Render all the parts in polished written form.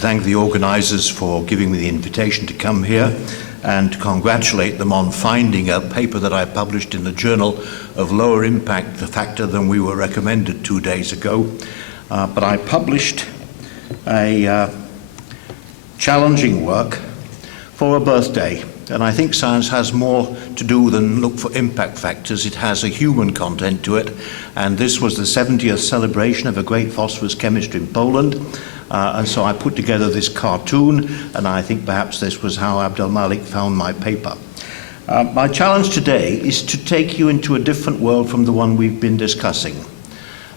thank the organisers for giving me the invitation to come here and to congratulate them on finding a paper that I published in the Journal of lower impact factor than we were recommended 2 days ago. But I published a challenging work for a birthday. And I think science has more to do than look for impact factors. It has a human content to it. And this was the 70th celebration of a great phosphorus chemist in Poland. And so I put together this cartoon, and I think perhaps this was how Abdelmalik found my paper. My challenge today is to take you into a different world from the one we've been discussing.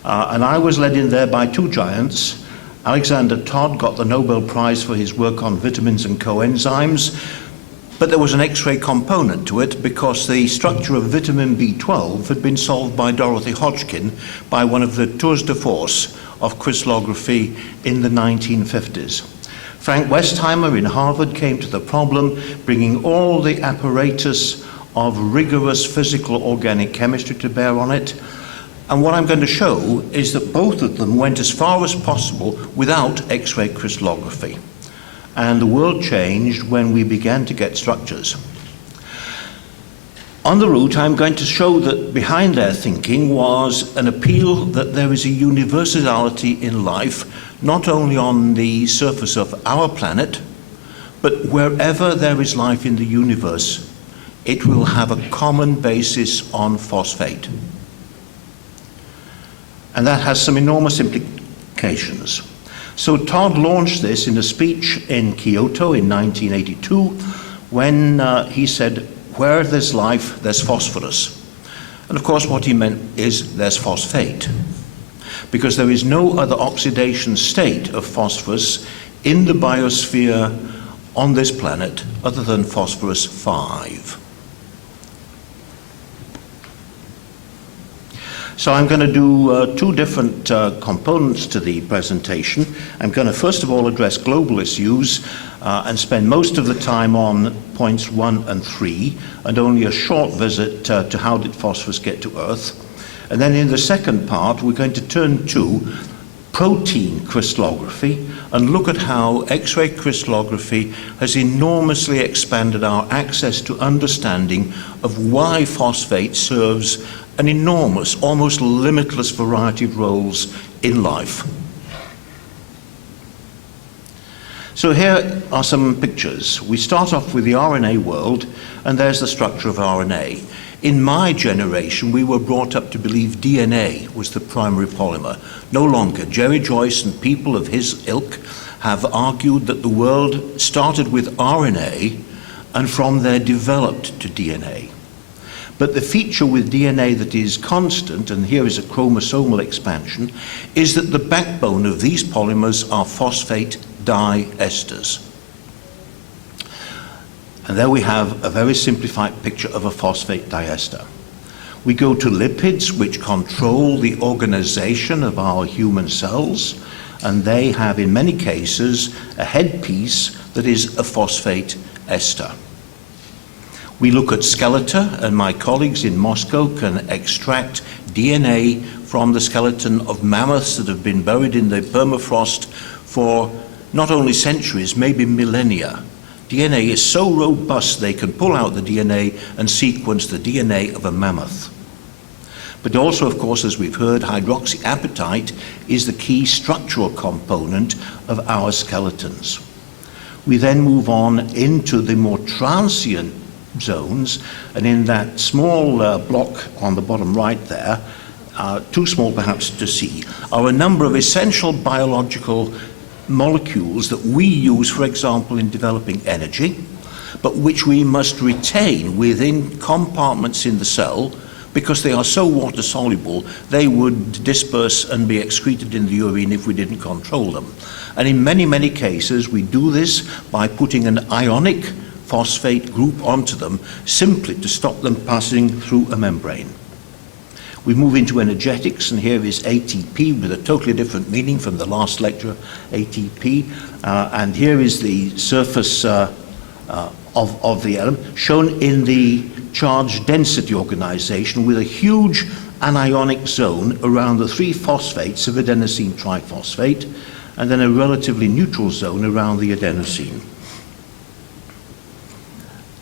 And I was led in there by two giants. Alexander Todd got the Nobel Prize for his work on vitamins and coenzymes. But there was an X-ray component to it because the structure of vitamin B12 had been solved by Dorothy Hodgkin by one of the tours de force of crystallography in the 1950s. Frank Westheimer in Harvard came to the problem, bringing all the apparatus of rigorous physical organic chemistry to bear on it. And what I'm going to show is that both of them went as far as possible without X-ray crystallography. And the world changed when we began to get structures. On the route, I'm going to show that behind their thinking was an appeal that there is a universality in life, not only on the surface of our planet, but wherever there is life in the universe, it will have a common basis on phosphate. And that has some enormous implications. So Todd launched this in a speech in Kyoto in 1982 when he said, where there's life, there's phosphorus. And of course what he meant is there's phosphate, because there is no other oxidation state of phosphorus in the biosphere on this planet other than phosphorus 5. So I'm going to do two different components to the presentation. I'm going to first of all address global issues and spend most of the time on points 1 and 3, and only a short visit to how did phosphorus get to Earth. And then in the second part, we're going to turn to protein crystallography and look at how X-ray crystallography has enormously expanded our access to understanding of why phosphate serves an enormous, almost limitless variety of roles in life. So here are some pictures. We start off with the RNA world, and there's the structure of RNA. In my generation, we were brought up to believe DNA was the primary polymer. No longer. Jerry Joyce and people of his ilk have argued that the world started with RNA and from there developed to DNA. But the feature with DNA that is constant, and here is a chromosomal expansion, is that the backbone of these polymers are phosphate diesters. And there we have a very simplified picture of a phosphate diester. We go to lipids, which control the organization of our human cells, and they have, in many cases, a headpiece that is a phosphate ester. We look at skeleton, and my colleagues in Moscow can extract DNA from the skeleton of mammoths that have been buried in the permafrost for not only centuries, maybe millennia. DNA is so robust they can pull out the DNA and sequence the DNA of a mammoth. But also, of course, as we've heard, hydroxyapatite is the key structural component of our skeletons. We then move on into the more transient zones, and in that small block on the bottom right there, too small perhaps to see, are a number of essential biological molecules that we use, for example, in developing energy, but which we must retain within compartments in the cell because they are so water soluble they would disperse and be excreted in the urine if we didn't control them. And in many, many cases we do this by putting an ionic phosphate group onto them simply to stop them passing through a membrane. We move into energetics, and here is ATP with a totally different meaning from the last lecture, ATP. And here is the surface of the atom, shown in the charge density organization with a huge anionic zone around the 3 phosphates of adenosine triphosphate. and then a relatively neutral zone around the adenosine.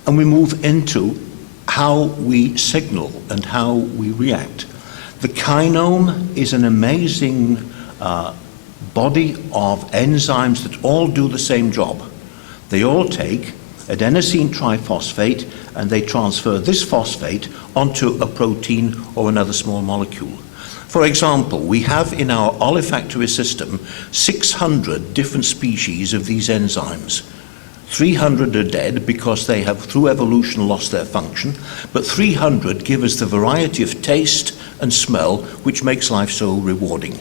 And we move into how we signal and how we react. The kinome is an amazing body of enzymes that all do the same job. They all take adenosine triphosphate and they transfer this phosphate onto a protein or another small molecule. For example, we have in our olfactory system 600 different species of these enzymes. 300 are dead because they have, through evolution, lost their function, but 300 give us the variety of taste and smell which makes life so rewarding.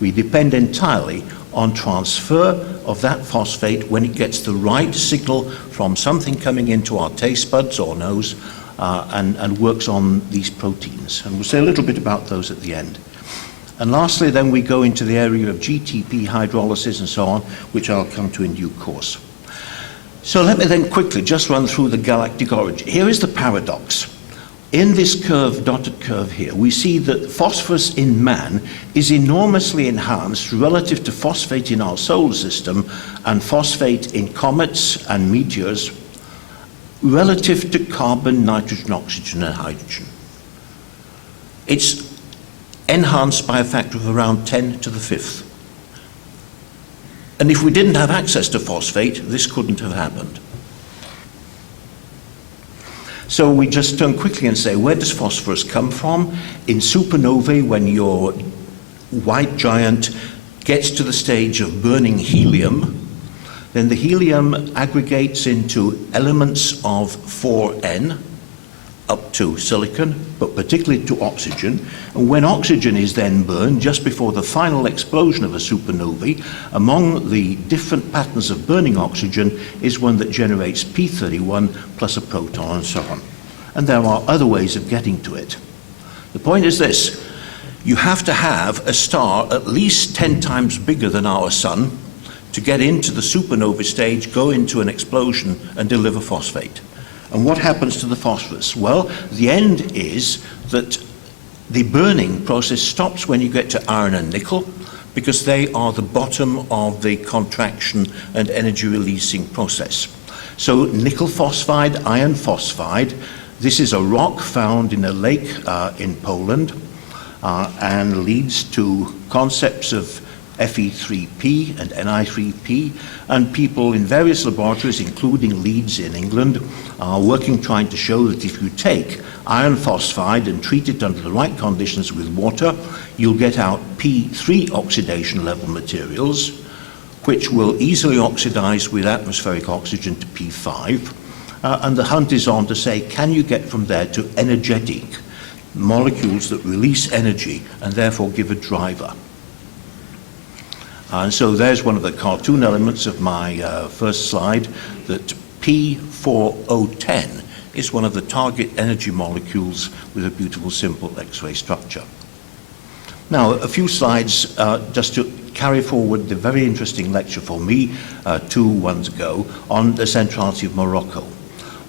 We depend entirely on transfer of that phosphate when it gets the right signal from something coming into our taste buds or nose and works on these proteins. And we'll say a little bit about those at the end. And lastly, then we go into the area of GTP hydrolysis and so on, which I'll come to in due course. So let me then quickly just run through the galactic origin. Here is the paradox. In this curve, dotted curve here, we see that phosphorus in man is enormously enhanced relative to phosphate in our solar system and phosphate in comets and meteors relative to carbon, nitrogen, oxygen, and hydrogen. It's enhanced by a factor of around 10 to the fifth. And if we didn't have access to phosphate, this couldn't have happened. So we just turn quickly and say, where does phosphorus come from? In supernovae, when your white giant gets to the stage of burning helium, then the helium aggregates into elements of 4N, up to silicon, but particularly to oxygen. And when oxygen is then burned, just before the final explosion of a supernovae, among the different patterns of burning oxygen is one that generates P31 plus a proton and so on. And there are other ways of getting to it. The point is this: you have to have a star at least 10 times bigger than our sun to get into the supernova stage, go into an explosion and deliver phosphate. And what happens to the phosphorus? Well, the end is that the burning process stops when you get to iron and nickel, because they are the bottom of the contraction and energy releasing process. So nickel phosphide, iron phosphide, this is a rock found in a lake in Poland and leads to concepts of Fe3P and Ni3P, and people in various laboratories, including Leeds in England, are working trying to show that if you take iron phosphide and treat it under the right conditions with water, you'll get out P3 oxidation level materials, which will easily oxidize with atmospheric oxygen to P5. And the hunt is on to say, can you get from there to energetic molecules that release energy and therefore give a driver? And so there's one of the cartoon elements of my first slide, that P4010 is one of the target energy molecules with a beautiful simple X-ray structure. Now, a few slides just to carry forward the very interesting lecture for me 2 ones ago on the centrality of Morocco.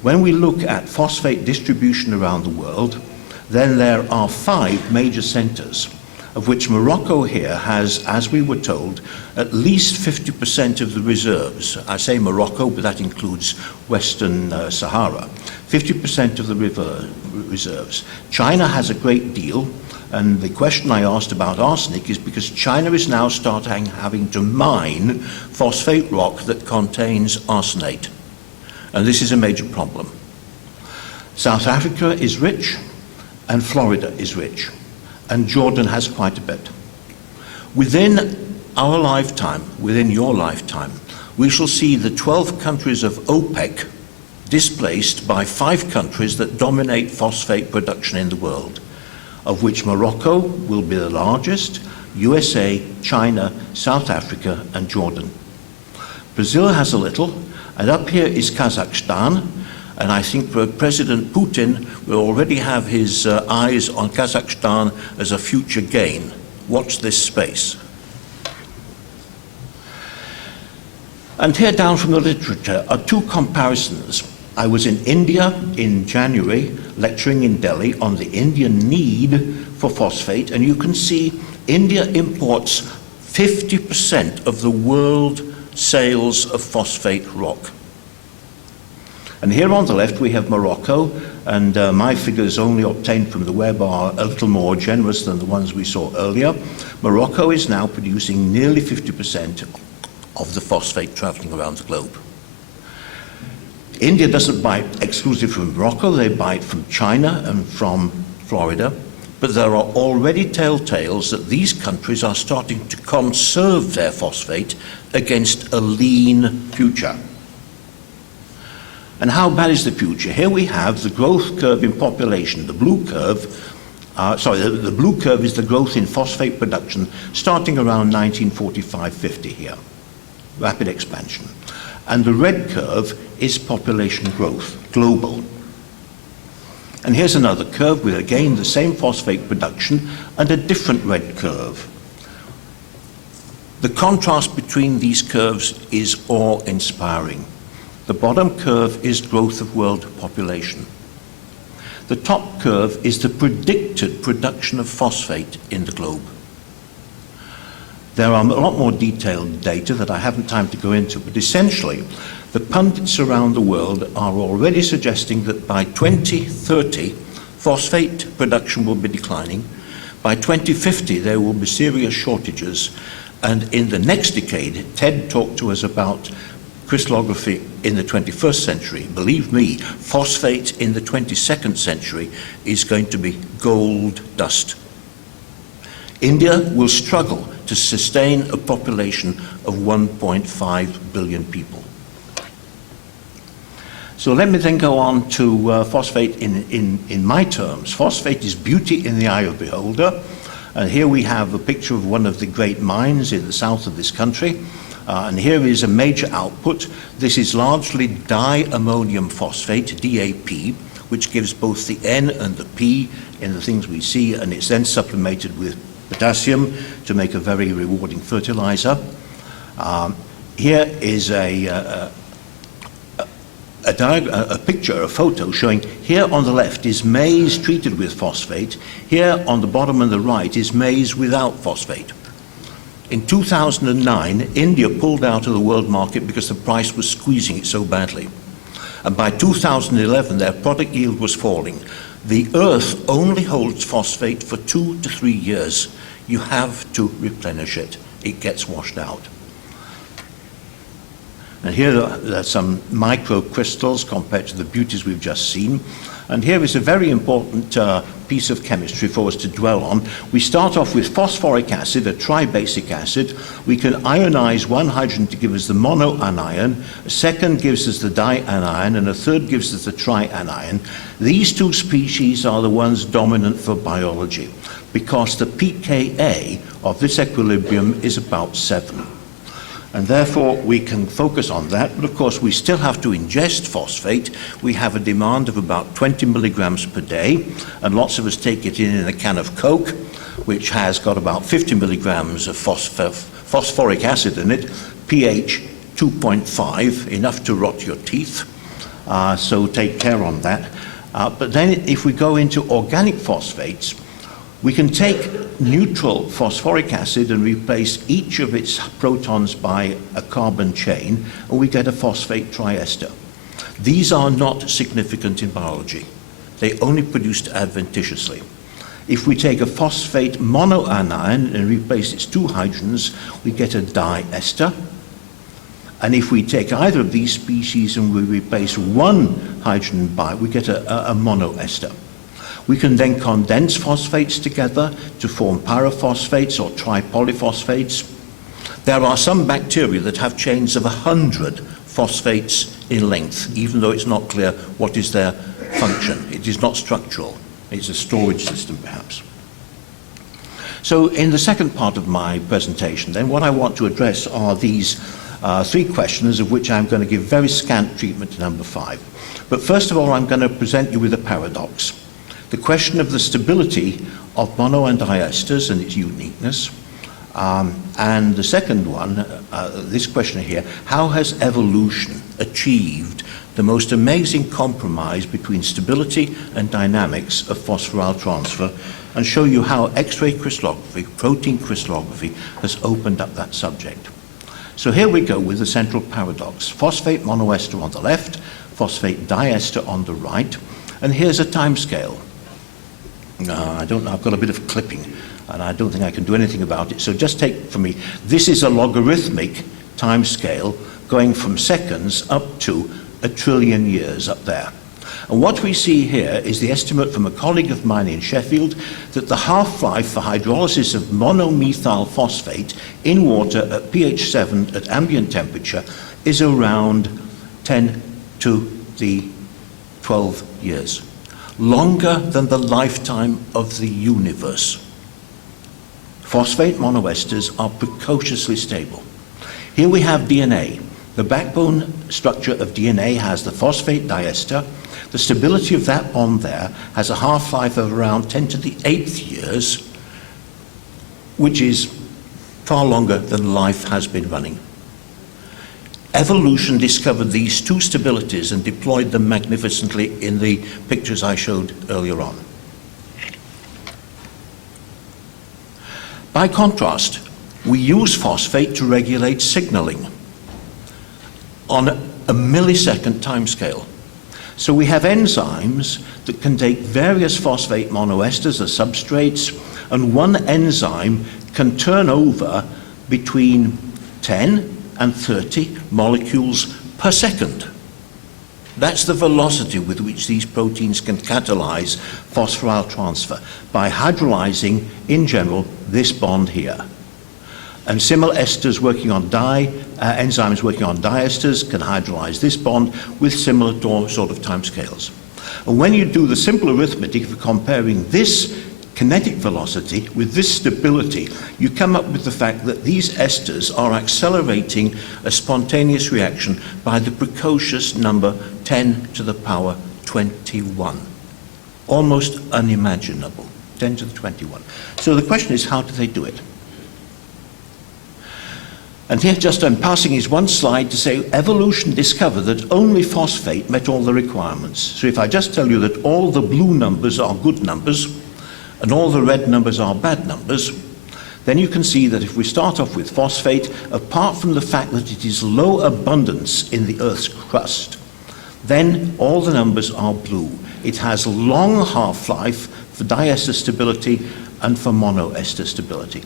When we look at phosphate distribution around the world, then there are 5 major centers, of which Morocco here has, as we were told, at least 50% of the reserves. I say Morocco, but that includes Western Sahara. 50% of the reserves. China has a great deal, and the question I asked about arsenic is because China is now starting having to mine phosphate rock that contains arsenate. And this is a major problem. South Africa is rich, and Florida is rich. And Jordan has quite a bit. Within our lifetime, within your lifetime, we shall see the 12 countries of OPEC displaced by 5 countries that dominate phosphate production in the world, of which Morocco will be the largest, USA, China, South Africa, and Jordan. Brazil has a little, and up here is Kazakhstan. And I think President Putin will already have his eyes on Kazakhstan as a future gain. Watch this space. And here down from the literature are 2 comparisons. I was in India in January, lecturing in Delhi on the Indian need for phosphate, and you can see India imports 50% of the world sales of phosphate rock. And here on the left we have Morocco, and my figures only obtained from the web are a little more generous than the ones we saw earlier. Morocco is now producing nearly 50% of the phosphate traveling around the globe. India doesn't buy it exclusively from Morocco, they buy it from China and from Florida, but there are already telltales that these countries are starting to conserve their phosphate against a lean future. And how bad is the future? Here we have the growth curve in population. The blue curve, the blue curve is the growth in phosphate production starting around 1945-50 here, rapid expansion. And the red curve is population growth, global. And here's another curve with again the same phosphate production and a different red curve. The contrast between these curves is awe-inspiring. The bottom curve is growth of world population. The top curve is the predicted production of phosphate in the globe. There are a lot more detailed data that I haven't time to go into, but essentially, the pundits around the world are already suggesting that by 2030, phosphate production will be declining. By 2050, there will be serious shortages. And in the next decade, Ted talked to us about crystallography in the 21st century. Believe me, phosphate in the 22nd century is going to be gold dust. India will struggle to sustain a population of 1.5 billion people. So let me then go on to phosphate in my terms. Phosphate is beauty in the eye of the beholder. And here we have a picture of one of the great mines in the south of this country. And here is a major output. This is largely diammonium phosphate, DAP, which gives both the N and the P in the things we see, and it's then supplemented with potassium to make a very rewarding fertilizer. Here is a picture, a photo showing here on the left is maize treated with phosphate. Here on the bottom and the right is maize without phosphate. In 2009, India pulled out of the world market because the price was squeezing it so badly. And by 2011, their product yield was falling. The earth only holds phosphate for 2 to 3 years. You have to replenish it. It gets washed out. And here are some microcrystals compared to the beauties we've just seen. And here is a very important piece of chemistry for us to dwell on. We start off with phosphoric acid, a tribasic acid. We can ionize one hydrogen to give us the monoanion, a second gives us the dianion, and a third gives us the trianion. These two species are the ones dominant for biology because the pKa of this equilibrium is about 7. And therefore, we can focus on that. But of course, we still have to ingest phosphate. We have a demand of about 20 milligrams per day, and lots of us take it in a can of Coke, which has got about 50 milligrams of phosphoric acid in it, pH 2.5, enough to rot your teeth. So take care on that. But then if we go into organic phosphates, we can take neutral phosphoric acid and replace each of its protons by a carbon chain, and we get a phosphate triester. These are not significant in biology. They only produced adventitiously. If we take a phosphate monoanion and replace its 2 hydrogens, we get a diester. And if we take either of these species and we replace 1 hydrogen by, we get a monoester. We can then condense phosphates together to form pyrophosphates or tripolyphosphates. There are some bacteria that have chains of 100 phosphates in length, even though it's not clear what is their function. It is not structural. It's a storage system, perhaps. So in the second part of my presentation, then, what I want to address are these 3 questions, of which I'm going to give very scant treatment to number 5. But first of all, I'm going to present you with a paradox. The question of the stability of mono and diesters and its uniqueness. And the second one, this question here, how has evolution achieved the most amazing compromise between stability and dynamics of phosphoryl transfer? and show you how X-ray crystallography, protein crystallography, has opened up that subject. So here we go with the central paradox. Phosphate monoester on the left, phosphate diester on the right, and here's a time scale. I don't know, I've got a bit of clipping, and I don't think I can do anything about it, so just take from me, this is a logarithmic time scale going from seconds up to 1 trillion years up there. And what we see here is the estimate from a colleague of mine in Sheffield that the half-life for hydrolysis of monomethyl phosphate in water at pH 7 at ambient temperature is around 10 to the 12 years. Longer than the lifetime of the universe. Phosphate monoesters are precociously stable. Here we have DNA. The backbone structure of DNA has the phosphate diester. The stability of that bond there has a half-life of around 10 to the 8th years, which is far longer than life has been running. Evolution discovered these two stabilities and deployed them magnificently in the pictures I showed earlier on. By contrast, we use phosphate to regulate signaling on a millisecond timescale. So we have enzymes that can take various phosphate monoesters as substrates, and one enzyme can turn over between 10 and 30 molecules per second. That's the velocity with which these proteins can catalyze phosphoryl transfer, by hydrolyzing, in general, this bond here. And similar esters working on enzymes working on diesters can hydrolyze this bond with similar sort of timescales. And when you do the simple arithmetic of comparing this kinetic velocity with this stability, you come up with the fact that these esters are accelerating a spontaneous reaction by the precocious number 10 to the power 21. Almost unimaginable, 10 to the 21. So the question is, how do they do it? And here just I'm passing is one slide to say evolution discovered that only phosphate met all the requirements. So if I just tell you that all the blue numbers are good numbers and all the red numbers are bad numbers, then you can see that if we start off with phosphate, apart from the fact that it is low abundance in the Earth's crust, then all the numbers are blue. It has long half-life for diester stability and for monoester stability.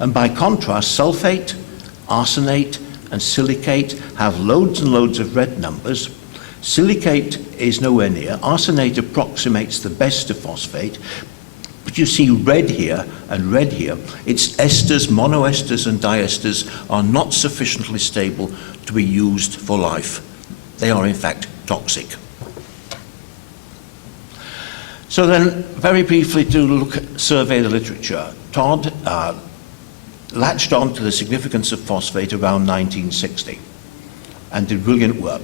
And by contrast, sulfate, arsenate and silicate have loads and loads of red numbers. Silicate is nowhere near. Arsenate approximates the best of phosphate. But you see red here and red here. Its esters, monoesters and diesters are not sufficiently stable to be used for life. They are in fact toxic. So then, very briefly to survey the literature. Todd latched on to the significance of phosphate around 1960 and did brilliant work,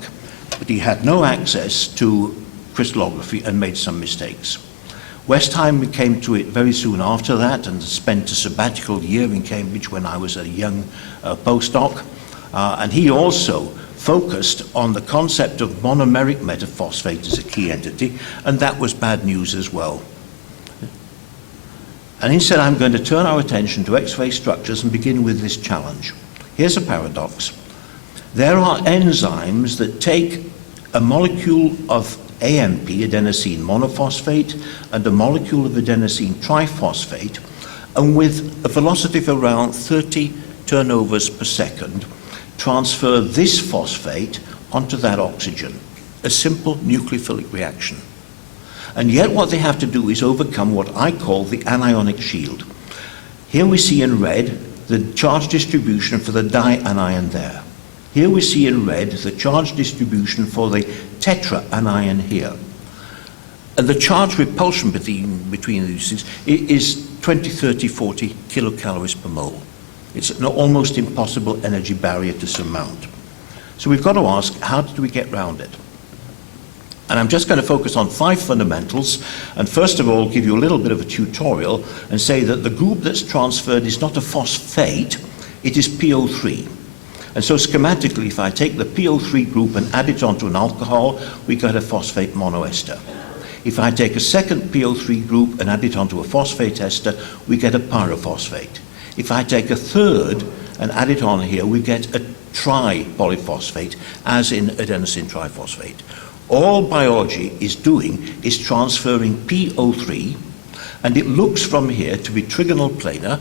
but he had no access to crystallography and made some mistakes. Westheim came to it very soon after that and spent a sabbatical year in Cambridge when I was a young postdoc, and he also focused on the concept of monomeric metaphosphate as a key entity, and that was bad news as well. And instead, I'm going to turn our attention to X-ray structures and begin with this challenge. Here's a paradox. There are enzymes that take a molecule of AMP, adenosine monophosphate, and a molecule of adenosine triphosphate, and with a velocity of around 30 turnovers per second, transfer this phosphate onto that oxygen. A simple nucleophilic reaction. And yet what they have to do is overcome what I call the anionic shield. Here we see in red the charge distribution for the dianion there. Here we see in red the charge distribution for the tetraanion here. And the charge repulsion between these things is 20, 30, 40 kilocalories per mole. It's an almost impossible energy barrier to surmount. So we've got to ask, how did we get around it? And I'm just going to focus on 5 fundamentals, and first of all give you a little bit of a tutorial and say that the group that's transferred is not a phosphate, it is PO3. And so schematically, if I take the PO3 group and add it onto an alcohol, we get a phosphate monoester. If I take a second PO3 group and add it onto a phosphate ester, we get a pyrophosphate. If I take a third and add it on here, we get a tripolyphosphate, as in adenosine triphosphate. All biology is doing is transferring PO3, and it looks from here to be trigonal planar,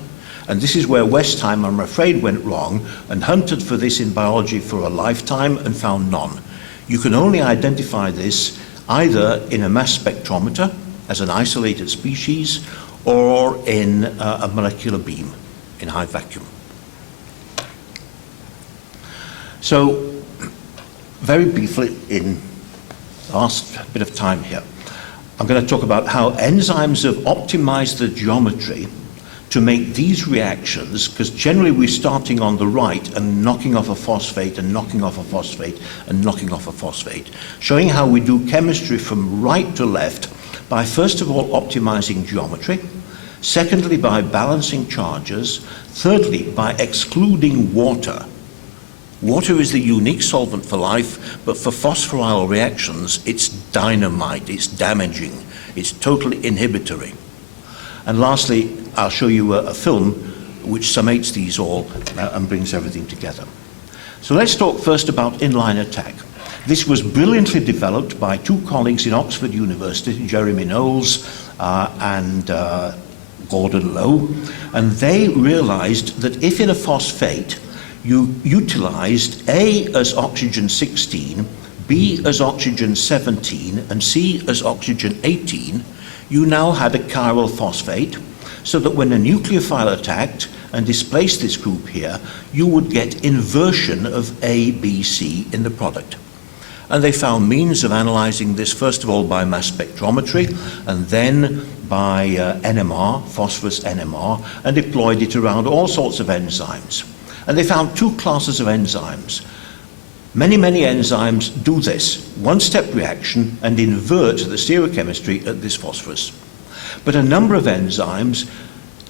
and this is where Westheim, I'm afraid, went wrong and hunted for this in biology for a lifetime and found none. You can only identify this either in a mass spectrometer as an isolated species or in a molecular beam in high vacuum. So, very briefly, in the last bit of time here, I'm going to talk about how enzymes have optimized the geometry to make these reactions, because generally we're starting on the right and knocking off a phosphate and knocking off a phosphate and knocking off a phosphate, showing how we do chemistry from right to left by first of all optimizing geometry, secondly by balancing charges, thirdly by excluding water. Water is the unique solvent for life, but for phosphoryl reactions it's dynamite, it's damaging, it's totally inhibitory. And lastly, I'll show you a film which summates these all and brings everything together. So let's talk first about inline attack. This was brilliantly developed by two colleagues in Oxford University, Jeremy Knowles and Gordon Lowe, and they realized that if in a phosphate you utilized A as oxygen 16, B as oxygen 17, and C as oxygen 18, you now had a chiral phosphate, so that when a nucleophile attacked and displaced this group here, you would get inversion of A, B, C in the product. And they found means of analyzing this, first of all by mass spectrometry, and then by NMR, phosphorus NMR, and deployed it around all sorts of enzymes. And they found two classes of enzymes. Many enzymes do this, one-step reaction, and invert the stereochemistry at this phosphorus. But a number of enzymes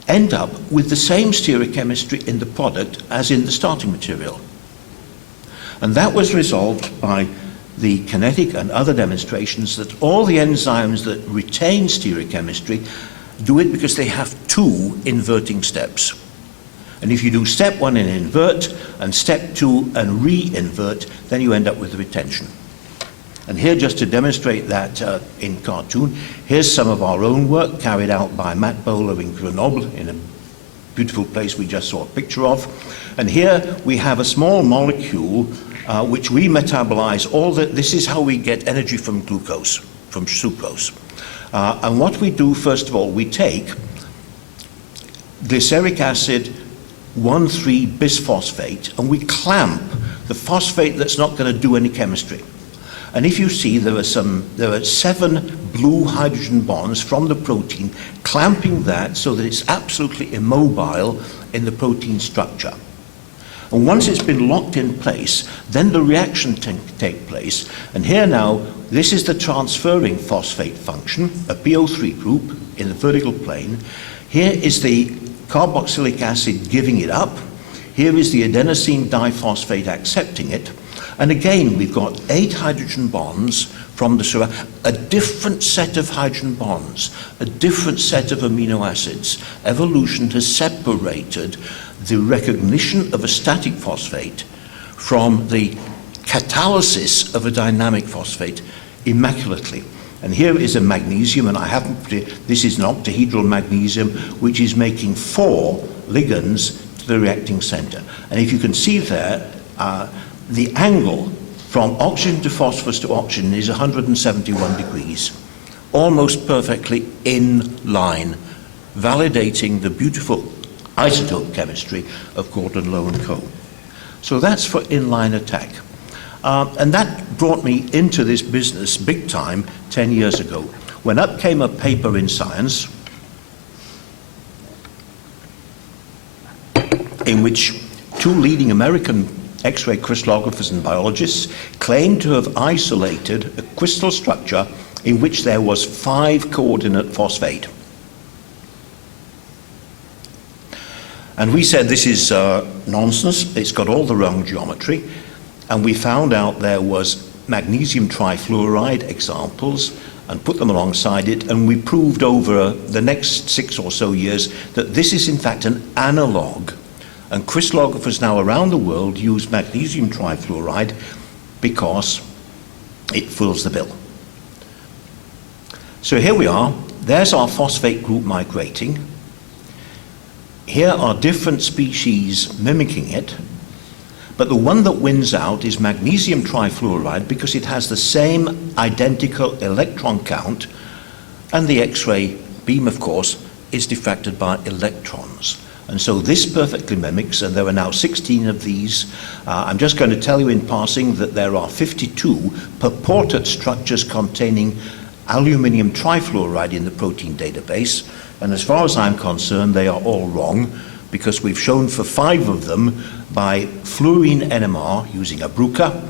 end up with the same stereochemistry in the product as in the starting material. And that was resolved by the kinetic and other demonstrations that all the enzymes that retain stereochemistry do it because they have two inverting steps. And if you do step one and invert, and step two and re-invert, then you end up with retention. And here, just to demonstrate that in cartoon, here's some of our own work carried out by Matt Bowler in Grenoble, in a beautiful place we just saw a picture of. And here we have a small molecule which we metabolize this is how we get energy from glucose, from sucrose. And what we do, first of all, we take glyceric acid 1,3-bisphosphate, and we clamp the phosphate that's not going to do any chemistry. And if you see, there are 7 blue hydrogen bonds from the protein clamping that so that it's absolutely immobile in the protein structure. And once it's been locked in place, then the reaction can take place. And here now, this is the transferring phosphate function, a PO3 group in the vertical plane. Here is the carboxylic acid giving it up. Here is the adenosine diphosphate accepting it. And again, we've got 8 hydrogen bonds from the surround, a different set of hydrogen bonds, a different set of amino acids. Evolution has separated the recognition of a static phosphate from the catalysis of a dynamic phosphate immaculately. And here is a magnesium, and I haven't put it, this is an octahedral magnesium, which is making 4 ligands to the reacting center. And if you can see there, the angle from oxygen to phosphorus to oxygen is 171 degrees, almost perfectly in line, validating the beautiful isotope chemistry of Gordon Lowe and Co. So that's for inline attack. And that brought me into this business big time 10 years ago, when up came a paper in Science in which 2 leading American X-ray crystallographers and biologists claimed to have isolated a crystal structure in which there was 5-coordinate phosphate. And we said this is nonsense, it's got all the wrong geometry. And we found out there was magnesium trifluoride examples, and put them alongside it, and we proved over the next 6 or so years that this is in fact an analog. And crystallographers now around the world use magnesium trifluoride because it fills the bill. So here we are. There's our phosphate group migrating. Here are different species mimicking it. But the one that wins out is magnesium trifluoride because it has the same identical electron count, and the X-ray beam, of course, is diffracted by electrons. And so this perfectly mimics, and there are now 16 of these. I'm just going to tell you in passing that there are 52 purported structures containing aluminium trifluoride in the protein database, and as far as I'm concerned, they are all wrong, because we've shown for 5 of them by fluorine NMR using a Bruker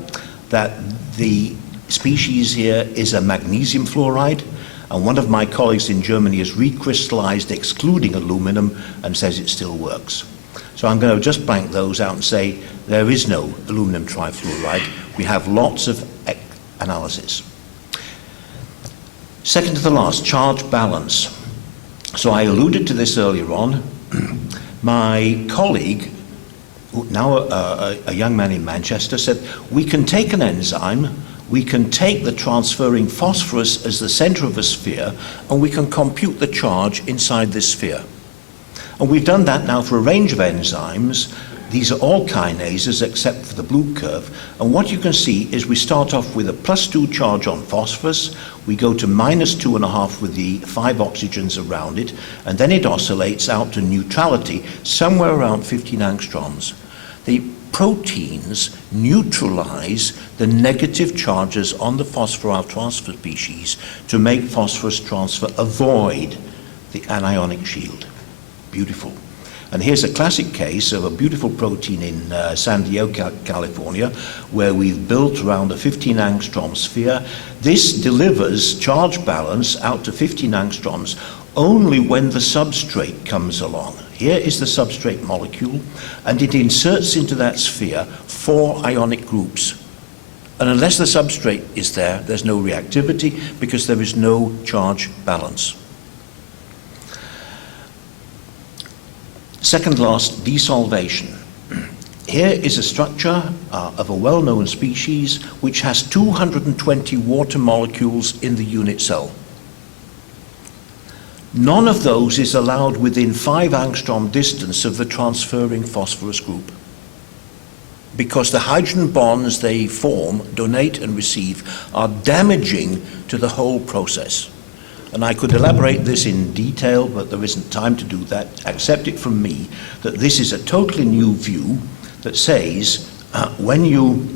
that the species here is a magnesium fluoride, and one of my colleagues in Germany has recrystallized excluding aluminum and says it still works. So I'm going to just blank those out and say there is no aluminum trifluoride. We have lots of analysis. Second to the last, charge balance. So I alluded to this earlier on. My colleague, now a young man in Manchester, said we can take an enzyme, we can take the transferring phosphorus as the center of a sphere, and we can compute the charge inside this sphere. And we've done that now for a range of enzymes. These are all kinases except for the blue curve. And what you can see is we start off with a +2 charge on phosphorus, we go to -2.5 with the 5 oxygens around it, and then it oscillates out to neutrality somewhere around 15 angstroms. The proteins neutralize the negative charges on the phosphoryl transfer species to make phosphorus transfer avoid the anionic shield. Beautiful. And here's a classic case of a beautiful protein in San Diego, California, where we've built around a 15 angstrom sphere. This delivers charge balance out to 15 angstroms only when the substrate comes along. Here is the substrate molecule, and it inserts into that sphere 4 ionic groups. And unless the substrate is there, there's no reactivity because there is no charge balance. Second last, desolvation. Here is a structure of a well-known species which has 220 water molecules in the unit cell. None of those is allowed within 5 angstrom distance of the transferring phosphorus group, because the hydrogen bonds they form, donate and receive, are damaging to the whole process. And I could elaborate this in detail, but there isn't time to do that. Accept it from me that this is a totally new view that says when you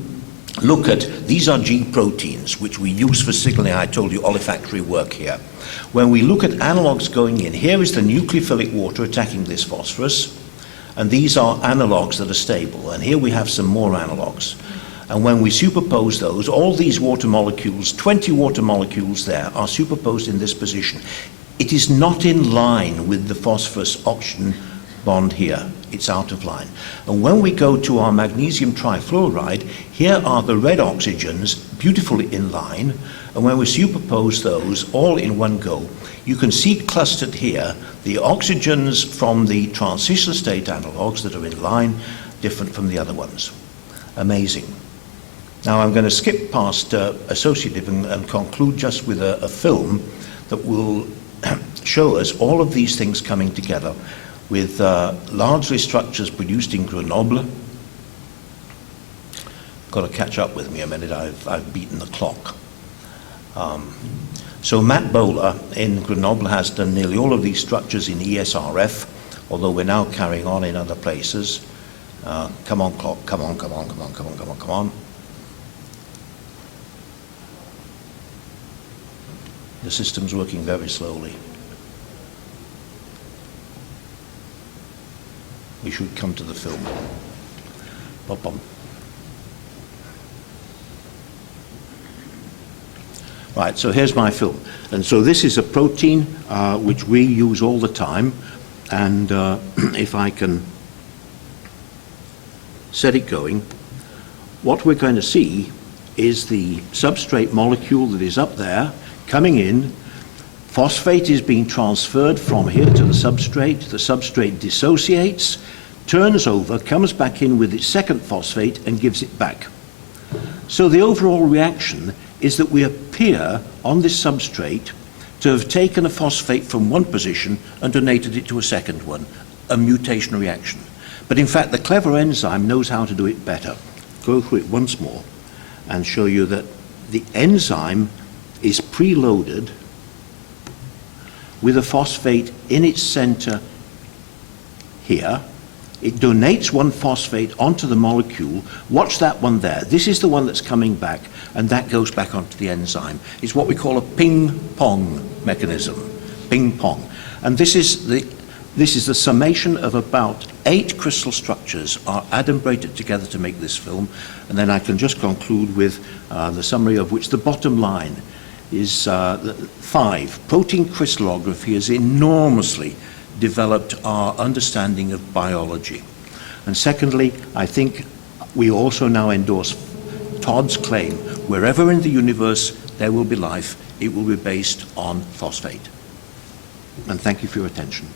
look at, these are G proteins, which we use for signaling. I told you olfactory work here. When we look at analogs going in, here is the nucleophilic water attacking this phosphorus, and these are analogs that are stable. And here we have some more analogs. And when we superpose those, all these water molecules, 20 water molecules there, are superposed in this position. It is not in line with the phosphorus oxygen bond here. It's out of line. And when we go to our magnesium trifluoride, here are the red oxygens beautifully in line. And when we superpose those all in one go, you can see clustered here the oxygens from the transition state analogs that are in line, different from the other ones. Amazing. Now I'm going to skip past associative and conclude just with a film that will show us all of these things coming together with largely structures produced in Grenoble. Got to catch up with me a minute, I've beaten the clock. So Matt Bowler in Grenoble has done nearly all of these structures in ESRF, although we're now carrying on in other places. Come on clock, come on, come on, come on, come on, come on, come on. The system's working very slowly. We should come to the film. Bum-bum. Right, so here's my film. And so this is a protein which we use all the time. And if I can set it going, what we're going to see is the substrate molecule that is up there coming in, phosphate is being transferred from here to the substrate dissociates, turns over, comes back in with its second phosphate and gives it back. So the overall reaction is that we appear on this substrate to have taken a phosphate from one position and donated it to a second one, a mutation reaction. But in fact, the clever enzyme knows how to do it better. Go through it once more and show you that the enzyme is preloaded with a phosphate in its center here. It donates one phosphate onto the molecule. Watch that one there. This is the one that's coming back, and that goes back onto the enzyme. It's what we call a ping-pong mechanism. Ping-pong. And this is the summation of about 8 crystal structures are adumbrated together to make this film. And then I can just conclude with the summary of which the bottom line is 5. Protein crystallography has enormously developed our understanding of biology. And secondly, I think we also now endorse Todd's claim, wherever in the universe there will be life, it will be based on phosphate. And thank you for your attention.